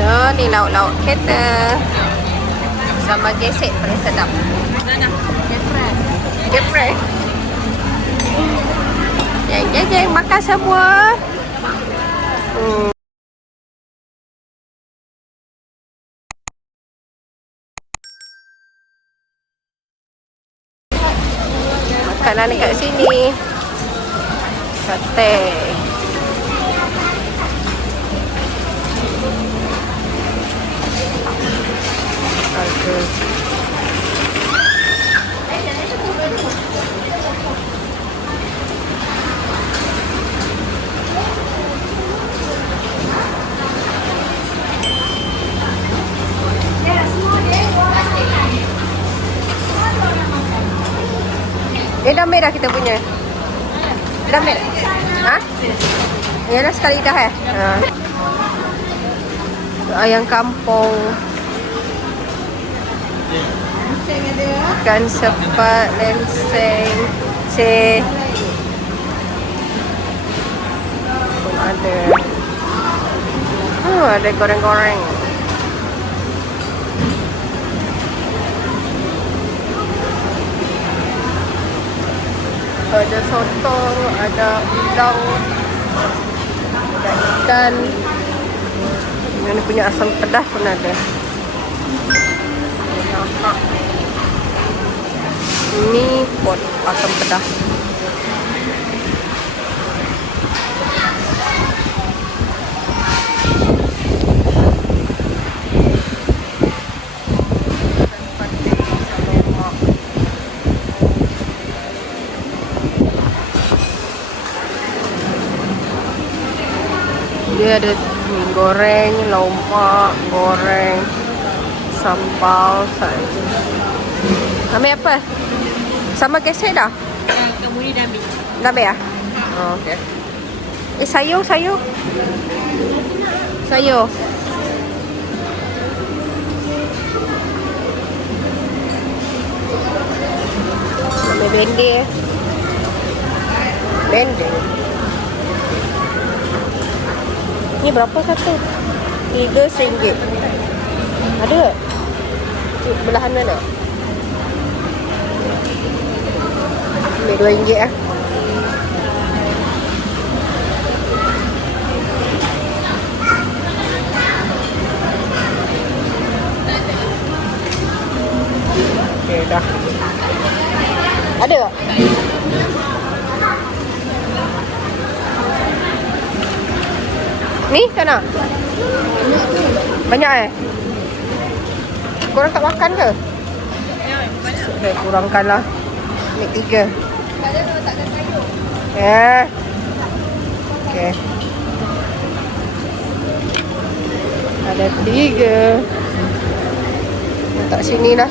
So, ni lauk-lauk kita. Sama gesek paling sedap. Geprek. Jeng, makan semua. Makanan dekat sini. Sate. Okay. Dah merah kita punya. Dah merah. Ha? Ya dah sekali dah Ha. Ayam kampung. Ikan sepat, lenseng, pun ada. Ada goreng-goreng. Ada sotong, ada udang, ada ikan. Ini punya asam pedas pun ada. Ini pot asam pedas. Dia ada mie goreng, lomak, goreng, sambal. Ambil apa? Sama gesek dah? Kamu ni dah ambil. Dah ambil ya? Oh, okey. Sayur. Sayur. Ambil bendi. Bendi. Ni berapa satu? RM3. Ada? Belahan mana? Ambil RM2 lah. Okay, dah. Ada tak? Ni tak nak? Banyak Korang tak makan ke? Okay, kurangkan lah. Ambil 3. Ya. Okay. Ada 3. Letak sini lah.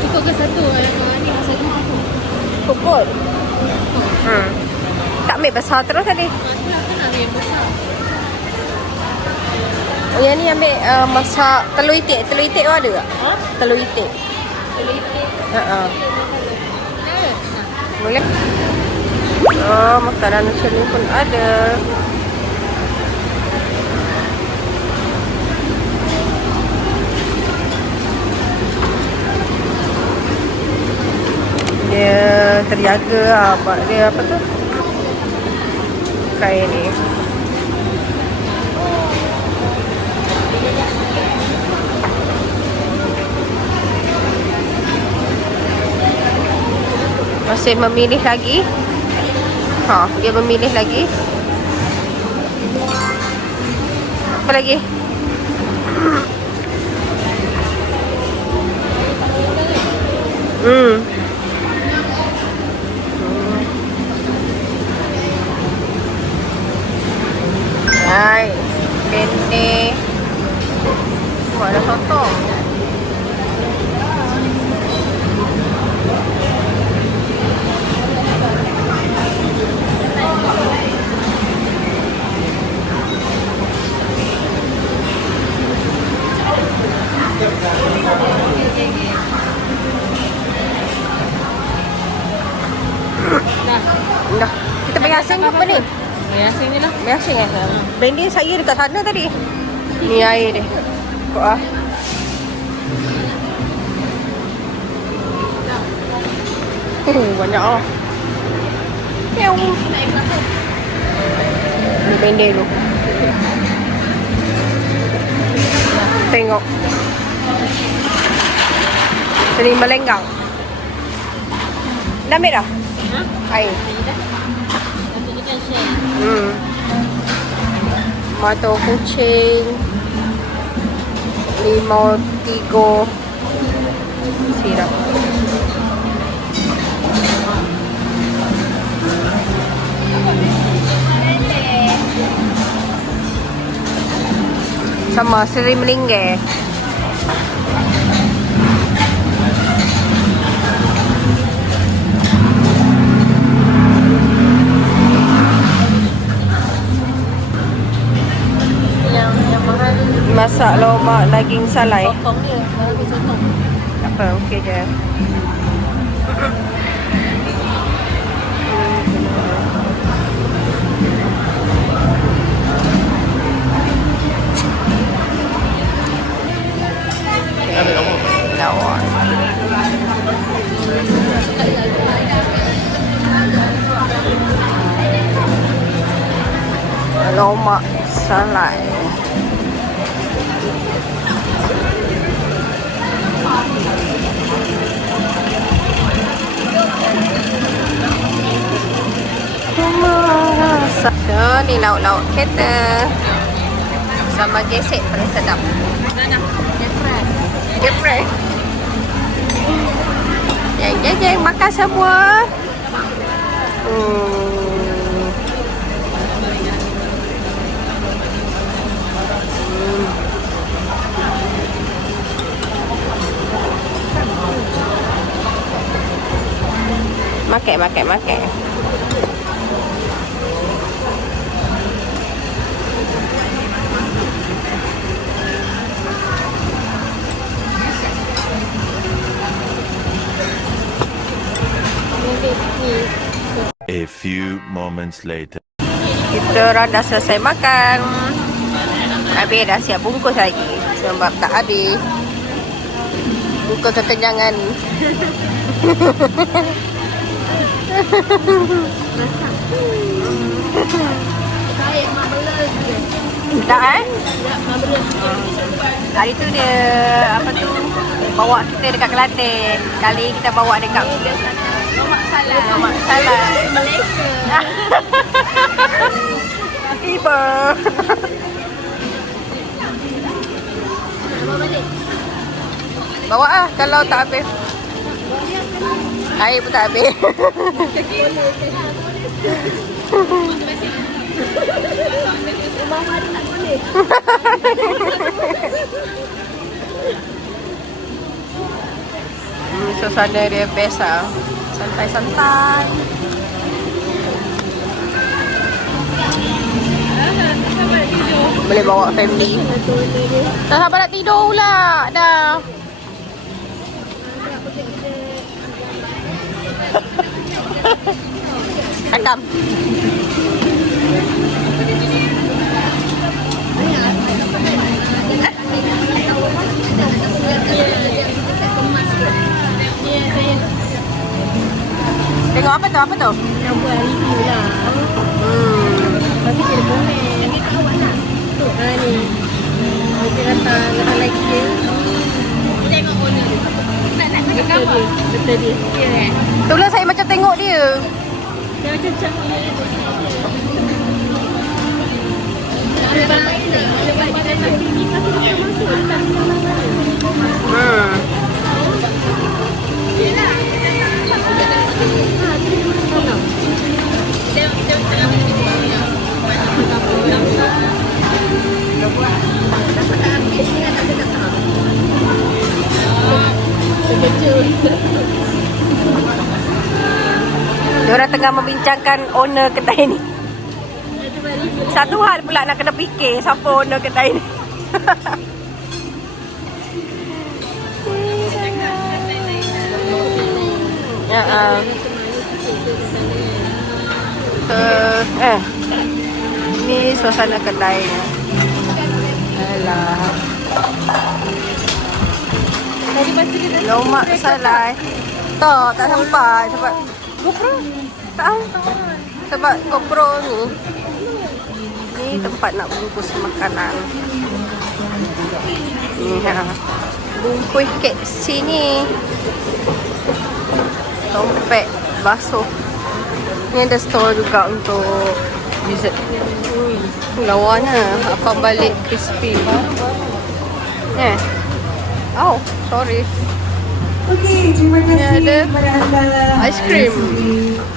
Cukup ke satu? Ni masa tu Cukup. Tak ambil besar terus tadi. Aku nak ambil yang besar. Oh, yang ni ambil masak telur itik. Telur itik tu ada tak? Ha? Telur itik. Boleh? Oh, makanan macam ni pun ada. Dia terjaga lah. Dia apa tu? Kain ni. Masih memilih lagi. Dia memilih lagi. Apa lagi? Hai, pendek. Ada sotong. Mie asing apa ni? Mie asing ni lah. Mie asing Blending saya dekat sana tadi. Ni air dia. Kok ah. Banyak ah. Meow. Ni blending dulu. Tengok. Sering melenggang. Dah ambil dah? Ha? Air. Nanti kita share. Mata kucing. Limau tiga. Sirap. Sama seri melingge. Yang mahal Masak lomak daging salai. sotong dia. Mahal sotong. Apa? Okey je. Lawan. Lomak salai. So, ni lauk-lauk kita. Sama gesek paling sedap. Mana? Jeffrey. Jeffrey. Jeng, makan semua. Makan. A few moments later. Kita orang dah selesai makan. Habis dah siap bungkus lagi. Sebab tak habis. Buka kekenyangan. Baik, mak bela je. Tak Ya, mak bela. Hari tu dia apa tu bawa kita dekat Kelantan. Kali kita bawa dekat Mamak Salah. Malaysia. Tiba. Bawa balik. Bawa ah kalau tak habis. Air pun tak habis. Mama dia tak boleh. Suasana dia best lah. Santai-santai. Boleh bawa family. Tak sabar nak tidur pula. Dah. Akam. Tengok apa tu? Nak buat review lah. Tapi dia komen. Dia tak awak nak. Tu ni. Dia datang like dia. Tengok owner dia. Nak gambar. Betul dia. Ya. Itulah saya macam tengok dia. Dia macam cantik. Lepas dia datang sini, tapi dia masuk. Dia tak senang. Yelah. Diorang tengah membincangkan owner kedai ni. Satu hal pula nak kena fikir siapa owner kedai ni. Ya. Ni suasana kedainya. Alah. Tadi masa kita Lomak salai. Tak sampai sebab GoPro. Tak. Sebab GoPro ni tempat nak bungkus makanan. Ni ha. Bungkus kat sini. Dompet basuh. Ni ada store juga untuk dessert. Lawannya apa balik crispy. Oh, sorry. Okey, terima kasih ada kepada anda. aiskrim.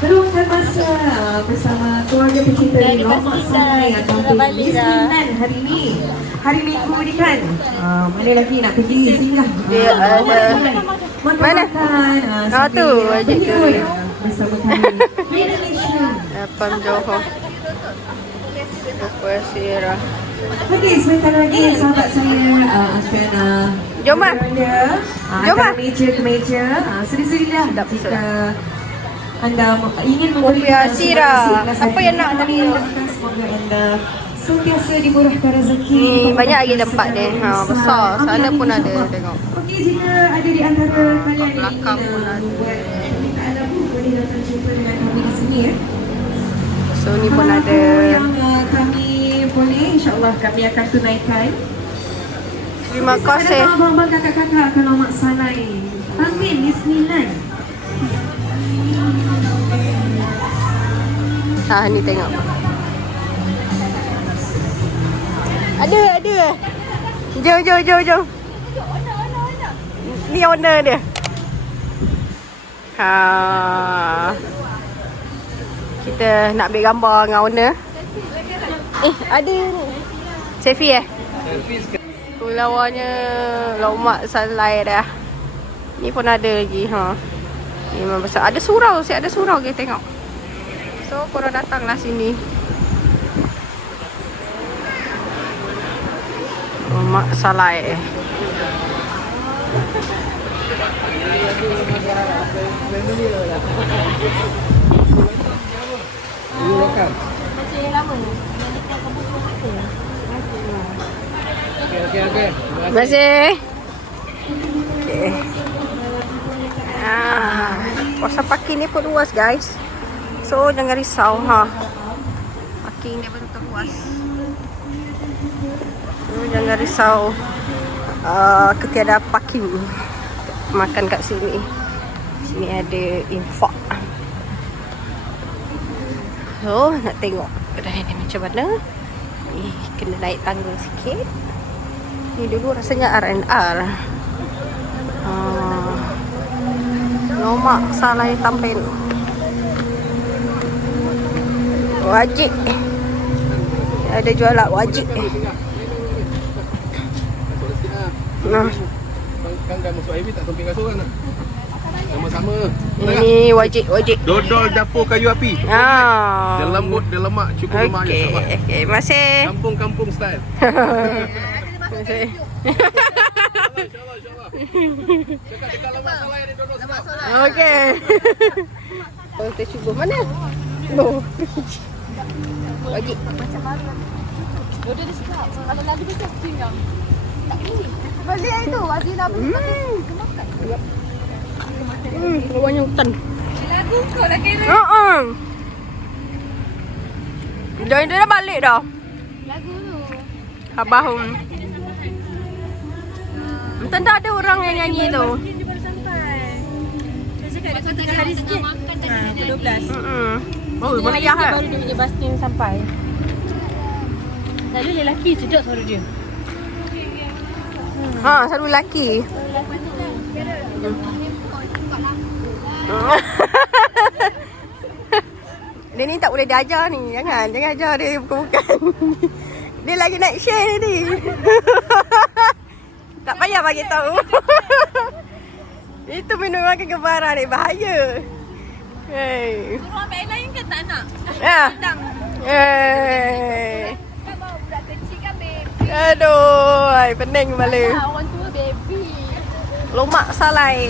Teruskan masa bersama keluarga pecinta Lomak Salai atau Mislinan hari ini. Hari Minggu ni kan. Mana lagi nak pergi singgah. Dia ada mana? Tu wajib tu. Bersama kami. Indonesia. Apam Johor. Apa sirah. Okey, sebentar lagi sahabat saya akan Jom ah. Jom ah. meja ke meja. Sedi-sedilah jika anda ingin Kopi Asira. informasi Siapa yang nak tadi tu? Semoga anda sentiasa dimurahkan rezeki. Ni banyak lagi tempat dia. Besar. Sana pun ada, tengok. Okey, jika ada di antara kalian yang Belakang pun ada. buat permintaan lagu, boleh datang jumpa dengan kami di sini ya. So ni pun Kalau ada. yang kami boleh, insyaAllah kami akan tunaikan. Terima kasih. Ada abang-abang kakak-kakak kalau Mak Salai. Amin, Bismillah. Ni tengok. Ada. Jom. Ni owner dia. Kita nak ambil gambar dengan owner. Ada ni. Selfie Lawannya Lomak Salai dah. Ni pun ada lagi. Ni memang besar. Ada surau. Ada surau kita tengok. So korang datanglah sini. Lomak Salai. Masih lama. Okey. Terima kasih. Okay. Kawasan parking ni pun luas guys. So jangan risau Parking dia betul luas. So jangan risau ketiada parking. Makan kat sini. Sini ada infak. So nak tengok kedai ni macam mana. Kena naik tangga sikit. Ni dulu rasanya R&R. Lomak Salai Tampin. Wajib. Ada jualan wajib. Kan dah masuk highway tak samping kat seorang dah. Sama-sama. Ini wajib. Dodol dapur kayu api. Dia lembut, dia lemak, cukup lemaknya. Okey, masih. Kampung-kampung style. Masih. InsyaAllah. Cakap dekat Lomak Salai ada dodol sedap. Okey. Oh, kita cuba mana? Oh. Wajib. Dodol dia sedap. Kalau lagu tu tak pinggang. Tak boleh. Balik air tu. Wajib nak makan. Bawahnya hutan. Lagu kau dah kira. Dia dah balik dah. Lagu tu. Abah. Entah tak ada orang yang nyanyi tu. Dia baru sampai. Saya cakap dia kata hari sikit. Pukul 12. Oh, meriah kan? Baru dia punya bus ni sampai. Lalu lelaki sedap suara dia. Selalu lelaki. Dia ni tak boleh diajar ni. Jangan ajar dia bukan-bukan. Dia lagi nak share ni. Tak payah bagi tahu. Itu minuman kegemaran ni bahaya. Hey. Suruh ambil air lain ke tak nak? Ya. Sedang. Hey. Kan bawa budak kecil kan baby. Aduh, pening balik. Orang tua baby. Lomak Salai.